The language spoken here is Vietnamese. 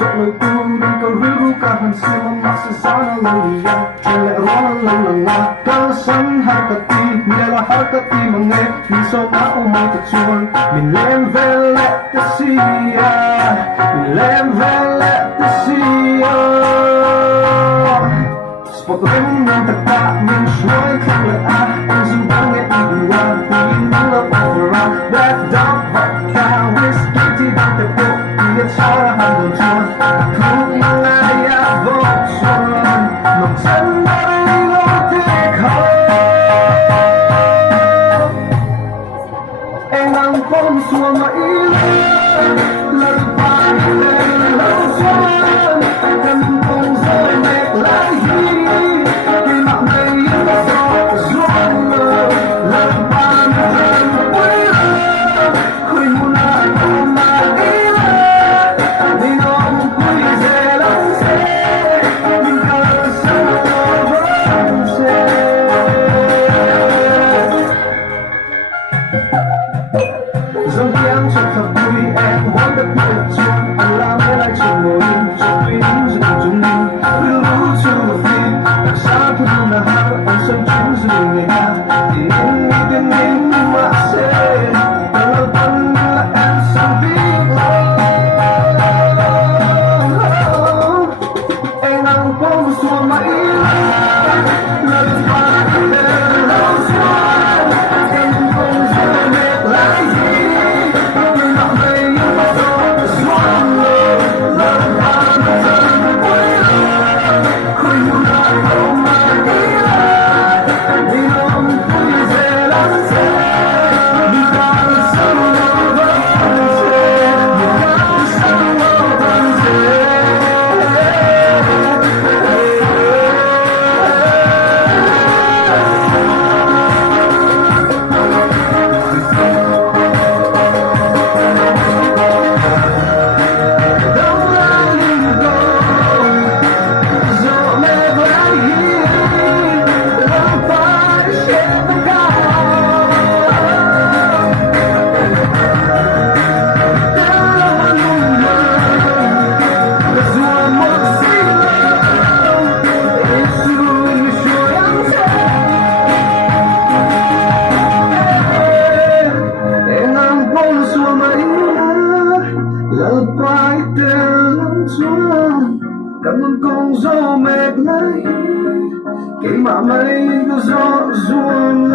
giọt lời tuôn bên cầu ru cả hàng xưa mà sẽ xa nó lâu đi chuyện lẽ rõ nó lâu là ngoa cơ sân hai cả tim nghe là hai cả tim mà nghe mình sao má ông mai thật chuồn mình lên về lẽ ta xì mình lên về lẽ ta xì Spotlight ng tagpa ng shuay kaya ang sumbang at ibuwan Tingin ng laparan That dog vodka whiskey Tidang tepo Iyan sarahan ng chuan Kung mga yabok chuan Magtanda rin o tikha Ang ang pomsua mailan Lalipay ng chuan Kaming pomsua meklahi Dòng tiếng cho thật vui em muốn đất nước chuông anh làm thế lại trường ngồi cho tuy những dừng chung lưu lũ chưa một phim đặc xa thu đu là hát anh sân chúng dừng ngày ca thì em nghĩ đến mình mà sẽ ta lâu tâm là em sang biết em đang có một xua mãi lời phai lên lâu xuân em không rơi mệt lại gì Lalapay lang chuan Cảm ơn gió mệt lấy Cái mà mây có gió ruộng